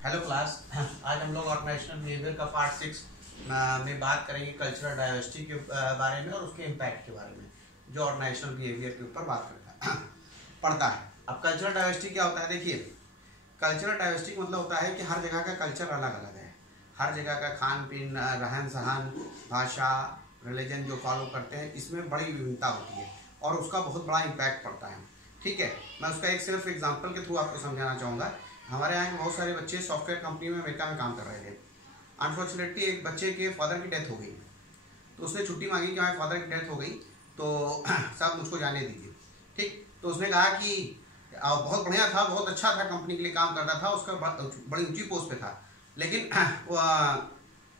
Hello class. आज हम लोग ऑर्गेनाइजेशनल बिहेवियर का पार्ट 6 में बात करेंगे कल्चरल डाइवर्सिटी के बारे में और उसके इम्पैक्ट के बारे में, जो ऑर्गेनाइजेशनल बिहेवियर के ऊपर बात करता है पढ़ता है। अब कल्चरल डाइवर्सिटी क्या होता है? देखिए, कल्चरल डाइवर्सिटी का मतलब होता है कि हर जगह का कल्चर अलग अलग है। हर जगह का खान पीन, रहन सहन, भाषा, रिलीजन जो फॉलो करते हैं, इसमें बड़ी विभिन्नता होती है और उसका बहुत बड़ा इम्पैक्ट पड़ता है। ठीक है, मैं उसका एक सिर्फ एग्जाम्पल के थ्रू आपको समझाना चाहूँगा। हमारे यहाँ बहुत सारे बच्चे सॉफ्टवेयर कंपनी में अमेरिका में काम कर रहे थे। अनफॉर्चुनेटली एक बच्चे के फादर की डेथ हो गई, तो उसने छुट्टी मांगी कि हमारे फादर की डेथ हो गई, तो साहब मुझको जाने दीजिए। ठीक, तो उसने कहा कि बहुत बढ़िया था, बहुत अच्छा था, कंपनी के लिए काम करता था, उसका बड़ी ऊंची पोस्ट पे था, लेकिन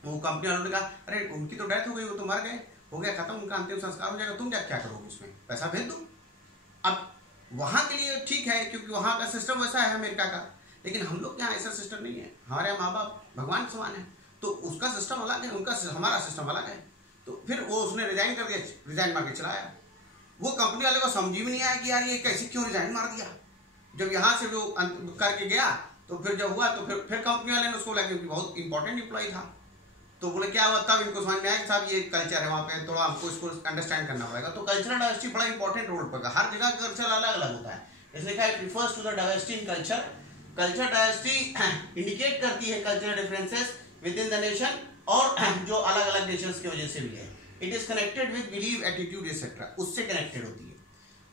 वो कंपनी वालों ने कहा अरे उनकी तो डेथ हो गई, वो तो मर गए, हो गया खत्म, उनका अंतिम संस्कार हो जाएगा, तुम क्या करोगे, उसमें पैसा भेज दो। अब वहाँ के लिए ठीक है क्योंकि वहाँ का सिस्टम वैसा है अमेरिका का, लेकिन हम लोग यहाँ ऐसा सिस्टम नहीं है। हमारे माँ बाप भगवान के समान है, तो उसका सिस्टम अलग है, उनका हमारा सिस्टम अलग है। तो फिर वो उसने रिजाइन कर दिया, रिजाइन मार के चला आया। वो कंपनी वाले को समझ भी नहीं आया कि यार ये कैसे क्यों रिजाइन मार दिया। जब यहाँ से वो करके गया तो फिर जब हुआ तो फिर कंपनी वाले ने उसको लगा क्योंकि बहुत इंपॉर्टेंट एम्प्लॉय था, तो बोले क्या हुआ, तब इनको समझ में आया कि साहब ये कल्चर है वहाँ पे, थोड़ा हमको इसको अंडरस्टैंड करना पड़ेगा। तो कल्चरल डाइवर्सिटी बड़ा इंपॉर्टेंट रोल पड़ेगा। हर जगह का कल्चर अलग अलग होता है, इसलिए लिखा है it refers to the diversity in culture. Culture diversity indicate करती है cultural differences within the nation, और जो अलग अलग नेशंस की वजह से भी है। It is connected with believe, attitude etcetera, उससे कनेक्टेड होती है।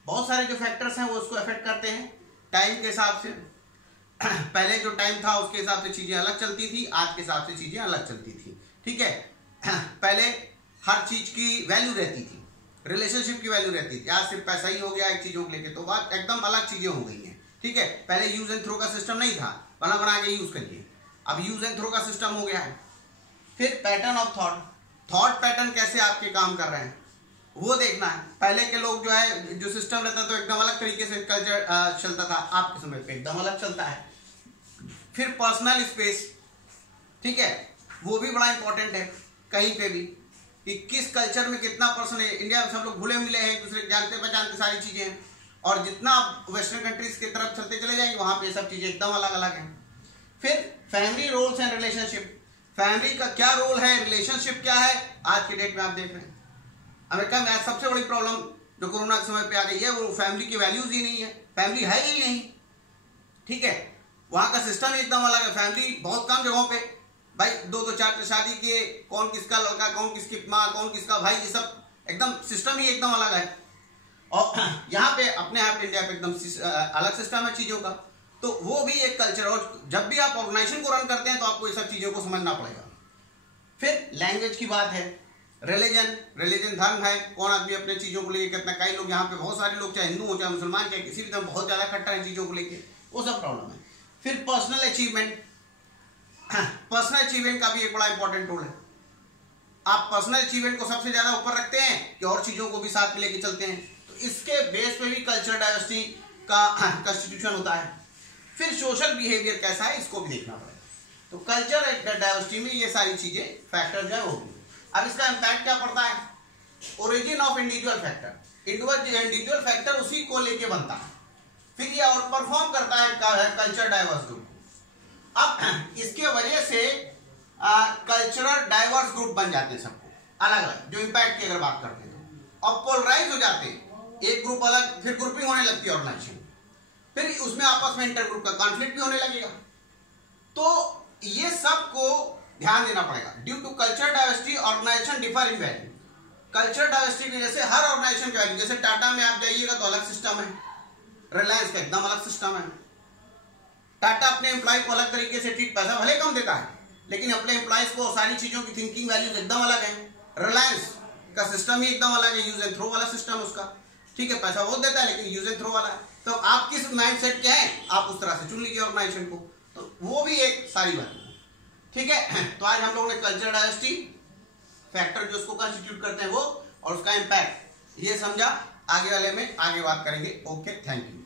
बहुत सारे जो फैक्टर्स हैं वो उसको अफेक्ट करते हैं। टाइम के हिसाब से पहले जो टाइम था उसके हिसाब से चीजें अलग चलती थी, आज के हिसाब से चीजें अलग चलती थी। ठीक है, पहले हर चीज की वैल्यू रहती थी, रिलेशनशिप की वैल्यू रहती थी। आज सिर्फ पैसा ही हो गया एक चीजों को लेके, तो बात एकदम अलग चीजें हो गई हैं। ठीक है, पहले यूज एंड थ्रो का सिस्टम नहीं था, बना के यूज करिए, अब यूज एंड थ्रो का सिस्टम हो गया है। फिर पैटर्न ऑफ थॉट पैटर्न कैसे आपके काम कर रहे हैं वो देखना है। पहले के लोग जो है, जो सिस्टम रहता तो एकदम अलग तरीके से कल्चर चलता था, आपके समय पे एकदम अलग चलता है। फिर पर्सनल स्पेस, ठीक है, वो भी बड़ा इंपॉर्टेंट है कहीं पे भी, कि किस कल्चर में कितना पर्सन है। इंडिया में सब लोग घुले मिले हैं, एक दूसरे को जानते पहचानते सारी चीजें हैं, और जितना आप वेस्टर्न कंट्रीज की तरफ चलते चले जाएंगे वहां पे सब चीजें एकदम अलग अलग हैं। फिर family roles and relationship, family का क्या रोल है, रिलेशनशिप क्या है, आज के डेट में आप देख रहे हैं अमेरिका में आज सबसे बड़ी प्रॉब्लम जो कोरोना के समय पे आ गई है, वो फैमिली की वैल्यूज ही नहीं है, फैमिली है ही नहीं। ठीक है, वहां का सिस्टम एकदम अलग है। फैमिली बहुत कम जगहों पे, भाई दो चार शादी किए, कौन किसका लड़का, कौन किसकी माँ, कौन किसका भाई, ये सब एकदम सिस्टम ही एकदम अलग है। और यहाँ पे अपने आप इंडिया पे एकदम अलग सिस्टम है चीजों का, तो वो भी एक कल्चर। और जब भी आप ऑर्गेनाइजेशन को रन करते हैं तो आपको ये सब चीजों को समझना पड़ेगा। फिर लैंग्वेज की बात है, रिलीजन धर्म है, कौन आदमी अपने चीजों को लेकर कितना, कई लोग यहाँ पे बहुत सारे लोग चाहे हिंदू हो चाहे मुसलमान, चाहे किसी भी धर्म, बहुत ज्यादा खट्टा है चीजों को लेकर, वो सब प्रॉब्लम है। फिर पर्सनल अचीवमेंट, पर्सनल अचीवमेंट का भी एक बड़ा इंपॉर्टेंट रोल है। आप पर्सनल अचीवमेंट को सबसे ज्यादा ऊपर रखते हैं कि और चीजों को भी साथ में लेके चलते हैं, तो इसके बेस पे भी कल्चरल डाइवर्सिटी का कॉन्स्टिट्यूशन होता है। फिर सोशल बिहेवियर कैसा है, इसको भी देखना पड़ेगा। तो कल्चरल डाइवर्सिटी में ये सारी चीजें फैक्टर जो है होगी। अब इसका इम्पैक्ट क्या पड़ता है? Origin of individual factor, individual factor उसी को लेके बनता है, फिर ये आउट परफॉर्म करता है कल्चर डाइवर्स ग्रुप। अब इसके वजह से कल्चरल डाइवर्स ग्रुप बन जाते हैं सबको अलग अलग, जो इम्पैक्ट की अगर बात करते हैं तो। अब पोलराइज हो जाते हैं, एक ग्रुप अलग, फिर ग्रुपिंग होने लगती है ऑर्गेनाइजेशन, फिर उसमें आपस में इंटर ग्रुप का कॉन्फ्लिक्ट भी होने लगेगा। तो ये सबको ध्यान देना पड़ेगा। Due to culture diversity organization differ in value, culture diversity की वजह से हर ऑर्गेनाइजेशन की वैल्यू, जैसे टाटा में आप जाइएगा तो अलग सिस्टम है, रिलायंस का एकदम अलग सिस्टम है। टाटा अपने एम्प्लॉय को अलग तरीके से ट्रीट, पैसा भले कम देता है लेकिन अपने एम्प्लॉयज को सारी चीजों की थिंकिंग वैल्यूज एकदम अलग है। रिलायंस का सिस्टम ही एकदम अलग है, यूज एंड थ्रो वाला सिस्टम उसका। ठीक है, पैसा बहुत देता है लेकिन यूज एंड थ्रो वाला है। तो आप किस माइंड सेट के हैं, आप उस तरह से चुन लीजिए ऑर्गेनाइजेशन को, तो वो भी एक सारी बात है। ठीक है, तो आज हम लोगों ने कल्चरल डाइवर्सिटी फैक्टर जो उसको कंस्टिट्यूट करते हैं वो, और उसका इम्पैक्ट ये समझा। आगे वाले में आगे बात करेंगे। Okay, thank you.